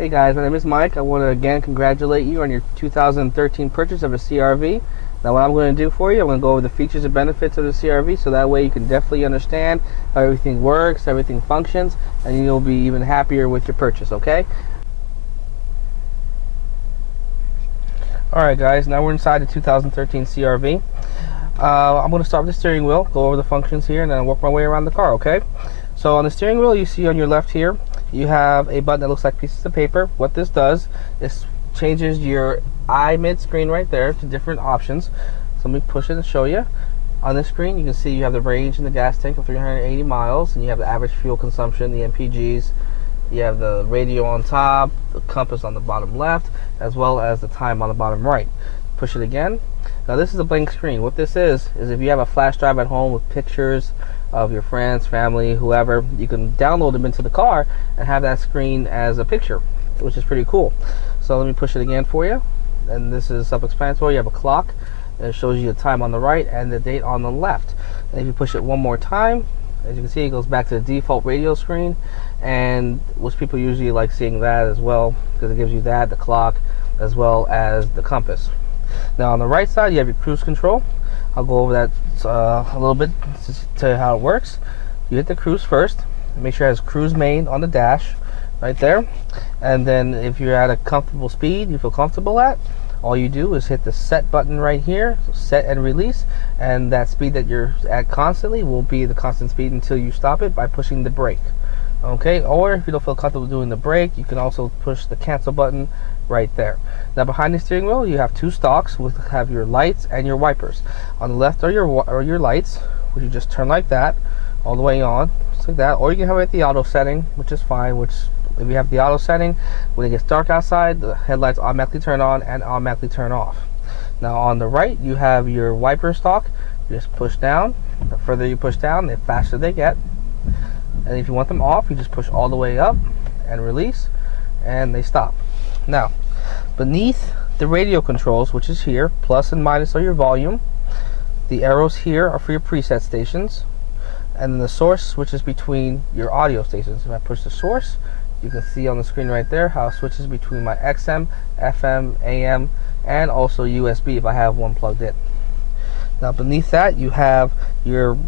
Hey guys, my name is Mike. I want to again congratulate you on your 2013 purchase of a CRV. Now what I'm going to do for you, I'm going to go over the features and benefits of the CRV so that way you can definitely understand how everything works, everything functions, and you'll be even happier with your purchase, okay? Alright guys, now we're inside the 2013 CRV. I'm going to start with the steering wheel, go over the functions here, and then work my way around the car, okay? So on the steering wheel, you see on your left here, you have a button that looks like pieces of paper. What this does is changes your eye mid-screen right there to different options. So let me push it and show you. On this screen, you can see you have the range in the gas tank of 380 miles, and you have the average fuel consumption, the MPGs. You have the radio on top, the compass on the bottom left, as well as the time on the bottom right. Push it again. Now this is a blank screen. What this is if you have a flash drive at home with pictures of your friends, family, whoever, you can download them into the car and have that screen as a picture, which is pretty cool. So let me push it again for you. And this is self-explanatory. You have a clock, and it shows you the time on the right and the date on the left. And if you push it one more time, as you can see, it goes back to the default radio screen, and which people usually like seeing that as well because it gives you that, the clock, as well as the compass. Now on the right side, you have your cruise control. I'll go over that a little bit to tell you how it works. You hit the cruise first. Make sure it has cruise main on the dash right there. And then if you're at a comfortable speed you feel comfortable at, all you do is hit the set button right here, so set and release, and that speed that you're at constantly will be the constant speed until you stop it by pushing the brake. Okay, or if you don't feel comfortable doing the brake, you can also push the cancel button right there. Now behind the steering wheel, you have two stalks which have your lights and your wipers. On the left are your lights, which you just turn like that, all the way on, just like that. Or you can have it at the auto setting, which is fine. Which, if you have the auto setting, when it gets dark outside, the headlights automatically turn on and automatically turn off. Now on the right, you have your wiper stalk. You just push down. The further you push down, the faster they get. And if you want them off, you just push all the way up and release, and they stop. Now, beneath the radio controls, which is here, plus and minus are your volume. The arrows here are for your preset stations, and then the source, which is between your audio stations. If I push the source, you can see on the screen right there how it switches between my XM, FM, AM, and also USB if I have one plugged in. Now beneath that, you have your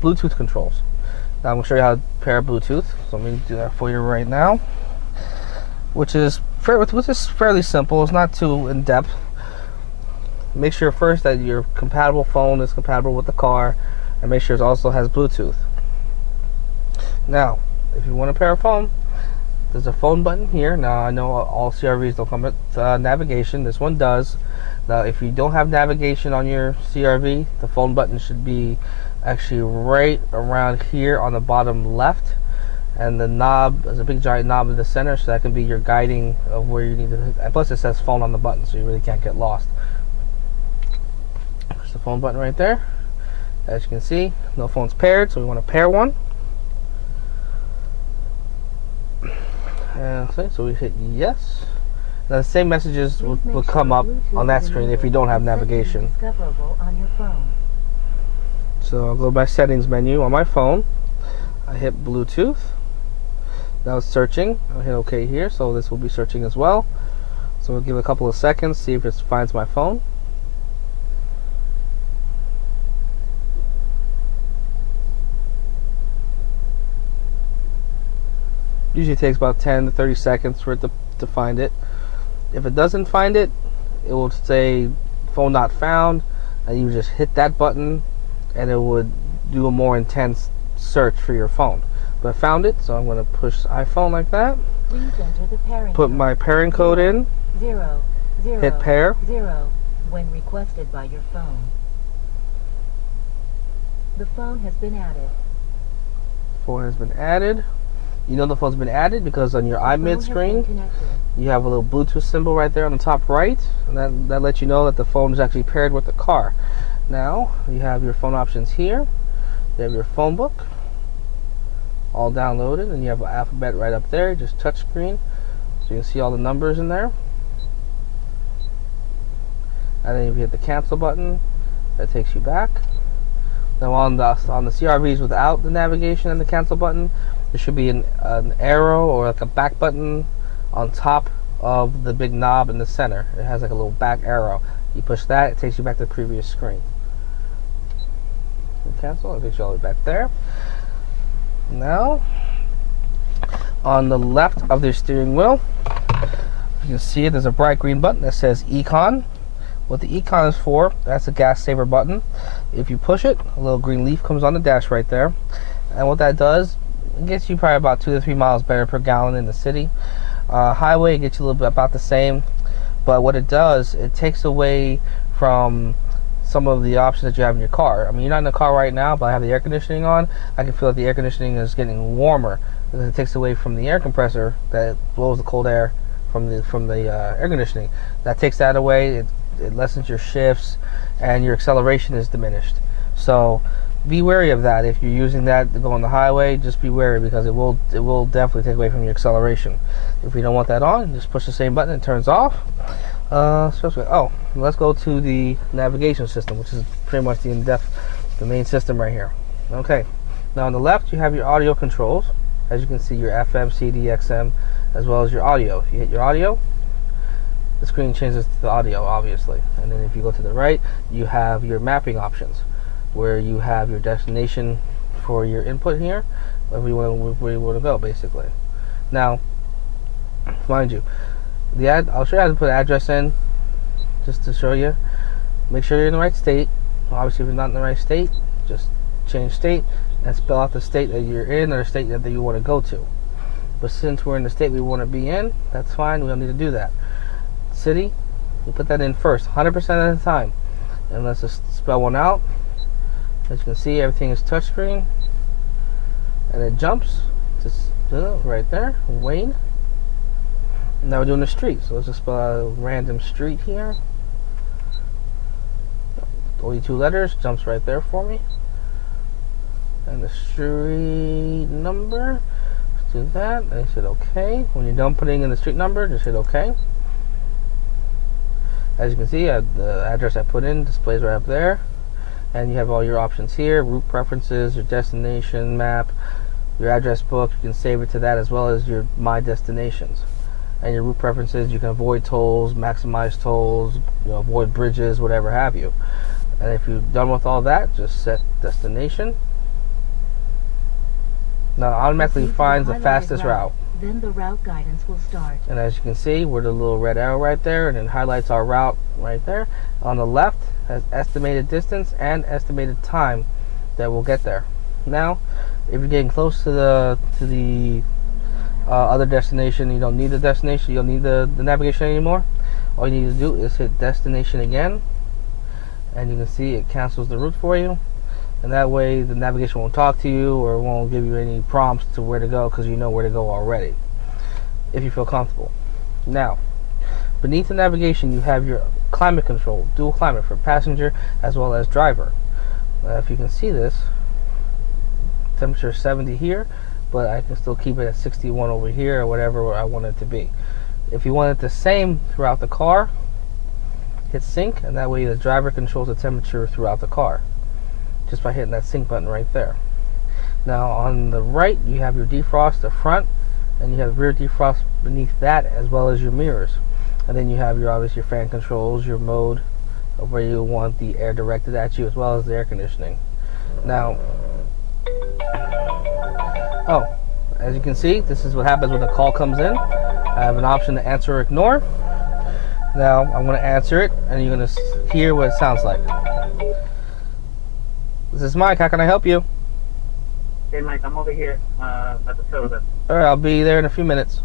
Bluetooth controls. Now I'm going to show you how to pair Bluetooth. So let me do that for you right now, which is fairly simple. It's not too in depth. Make sure first that your compatible phone is compatible with the car, and make sure it also has Bluetooth. Now, if you want to pair a phone, there's a phone button here. Now I know all CRVs don't come with navigation. This one does. Now if you don't have navigation on your CRV, the phone button should be actually right around here on the bottom left, and the knob is a big giant knob in the center, so that can be your guiding of where you need to hit. And plus it says phone on the button, so you really can't get lost. There's the phone button right there. As you can see, no phone's paired, so we want to pair one. And so we hit yes. Now the same messages will come up on that screen if you don't have navigation. So I'll go by settings menu on my phone. I hit Bluetooth. Now it's searching. I'll hit OK here, so this will be searching as well. So we'll give it a couple of seconds, see if it finds my phone. Usually takes about 10 to 30 seconds for it to find it. If it doesn't find it, it will say phone not found, and you just hit that button and it would do a more intense search for your phone. But I found it, so I'm going to push iPhone like that. Please enter the pairing put my pairing code in. 0, 0, hit pair. 0 when requested by your phone. The phone has been added. Phone has been added. You know the phone's been added because on your iMid screen, you have a little Bluetooth symbol right there on the top right, and that lets you know that the phone is actually paired with the car. Now you have your phone options here. You have your phone book all downloaded, and you have an alphabet right up there, just touch screen, so you can see all the numbers in there. And then if you hit the cancel button, that takes you back. Now on the CRVs without the navigation and the cancel button, there should be an arrow or like a back button on top of the big knob in the center. It has like a little back arrow. You push that, it takes you back to the previous screen. Cancel, it takes you all the way back there. Now, on the left of the steering wheel, you can see there's a bright green button that says Econ. What the Econ is for, that's a gas saver button. If you push it, a little green leaf comes on the dash right there. And what that does, it gets you probably about 2 to 3 miles better per gallon in the city. Highway, it gets you a little bit about the same. But what it does, it takes away from some of the options that you have in your car. I mean, you're not in the car right now, but I have the air conditioning on. I can feel that the air conditioning is getting warmer because it takes away from the air compressor that blows the cold air from the air conditioning. That takes that away. It lessens your shifts, and your acceleration is diminished. So be wary of that. If you're using that to go on the highway, just be wary because it will definitely take away from your acceleration. If you don't want that on, just push the same button and it turns off. Let's go to the navigation system, which is pretty much the main system right here. Okay, now on the left you have your audio controls. As you can see, your FM, CD, XM, as well as your audio. If you hit your audio, the screen changes to the audio, obviously. And then if you go to the right, you have your mapping options, where you have your destination for your input here, where you want to go, basically. Now, mind you, I'll show you how to put address in, just to show you. Make sure you're in the right state. Obviously, if you're not in the right state, just change state and spell out the state that you're in or the state that you want to go to. But since we're in the state we want to be in, that's fine. We don't need to do that. City, you put that in first, 100% of the time. And let's just spell one out. As you can see, everything is touchscreen, and it jumps just right there. Wayne. Now we're doing the street, so let's just spell out a random street here. Only 2 letters, jumps right there for me. And the street number, let's do that. And hit OK. When you're done putting in the street number, just hit OK. As you can see, the address I put in displays right up there. And you have all your options here: route preferences, your destination map, your address book. You can save it to that, as well as your My Destinations. And your route preferences, you can avoid tolls, maximize tolls, avoid bridges, whatever have you. And if you're done with all that, just set destination. Now it automatically finds the fastest route. Then the route guidance will start. And as you can see, we're the little red arrow right there, and it highlights our route right there. On the left has estimated distance and estimated time that we'll get there. Now, if you're getting close to the other destination, you don't need the destination, you don't need the navigation anymore. All you need to do is hit destination again, and you can see it cancels the route for you. And that way the navigation won't talk to you or won't give you any prompts to where to go, because you know where to go already, if you feel comfortable. Now, beneath the navigation you have your climate control, dual climate for passenger as well as driver. If you can see this, temperature 70 here, but I can still keep it at 61 over here, or whatever I want it to be. If you want it the same throughout the car, hit sync, and that way the driver controls the temperature throughout the car, just by hitting that sync button right there. Now on the right you have your defrost, the front, and you have rear defrost beneath that, as well as your mirrors. And then you have obviously your fan controls, your mode of where you want the air directed at you, as well as the air conditioning. Now, as you can see, this is what happens when a call comes in. I have an option to answer or ignore. Now I'm going to answer it, and you're going to hear what it sounds like. This is Mike. How can I help you? Hey, Mike, I'm over here at the soda. Alright, I'll be there in a few minutes.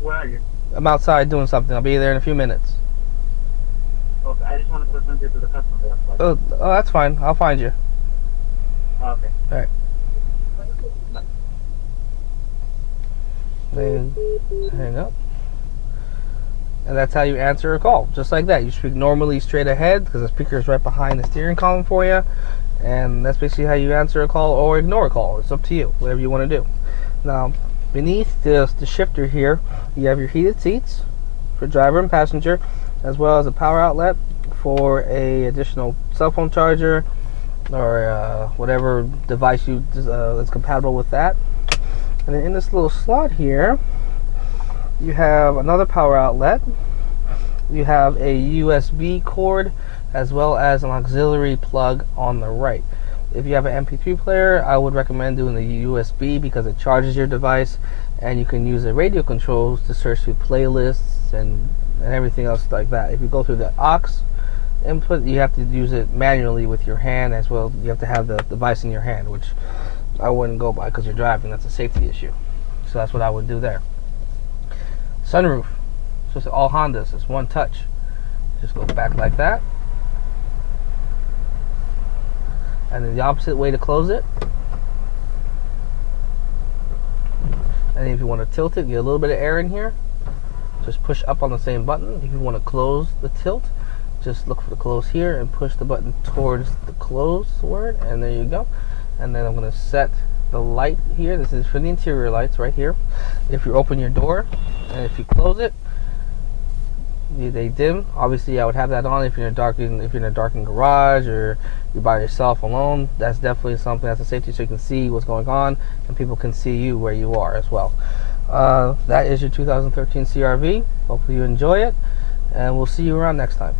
Where are you? I'm outside doing something. I'll be there in a few minutes. Okay, I just wanted to send you to the customer. That's why. Oh, that's fine. I'll find you. Okay. Alright. Then hang up. And that's how you answer a call. Just like that. You speak normally straight ahead, because the speaker is right behind the steering column for you. And that's basically how you answer a call or ignore a call. It's up to you, whatever you want to do. Now, beneath the shifter here, you have your heated seats for driver and passenger, as well as a power outlet for a additional cell phone charger or whatever device that's compatible with that. And then in this little slot here, you have another power outlet. You have a USB cord as well as an auxiliary plug on the right. If you have an MP3 player, I would recommend doing the USB because it charges your device, and you can use the radio controls to search through playlists and everything else like that. If you go through the aux input, you have to use it manually with your hand as well. You have to have the device in your hand, which I wouldn't go by because you're driving. That's a safety issue. So that's what I would do there. Sunroof. So it's all Hondas. It's one touch. Just go back like that. And then the opposite way to close it. And if you want to tilt it, get a little bit of air in here. Just push up on the same button. If you want to close the tilt, just look for the close here and push the button towards the close word, and there you go. And then I'm going to set the light here. This is for the interior lights right here. If you open your door and if you close it, they dim. Obviously, I would have that on if you're in a darkened garage or you're by yourself alone. That's definitely something that's a safety, so you can see what's going on and people can see you where you are as well. That is your 2013 CRV. Hopefully you enjoy it, and we'll see you around next time.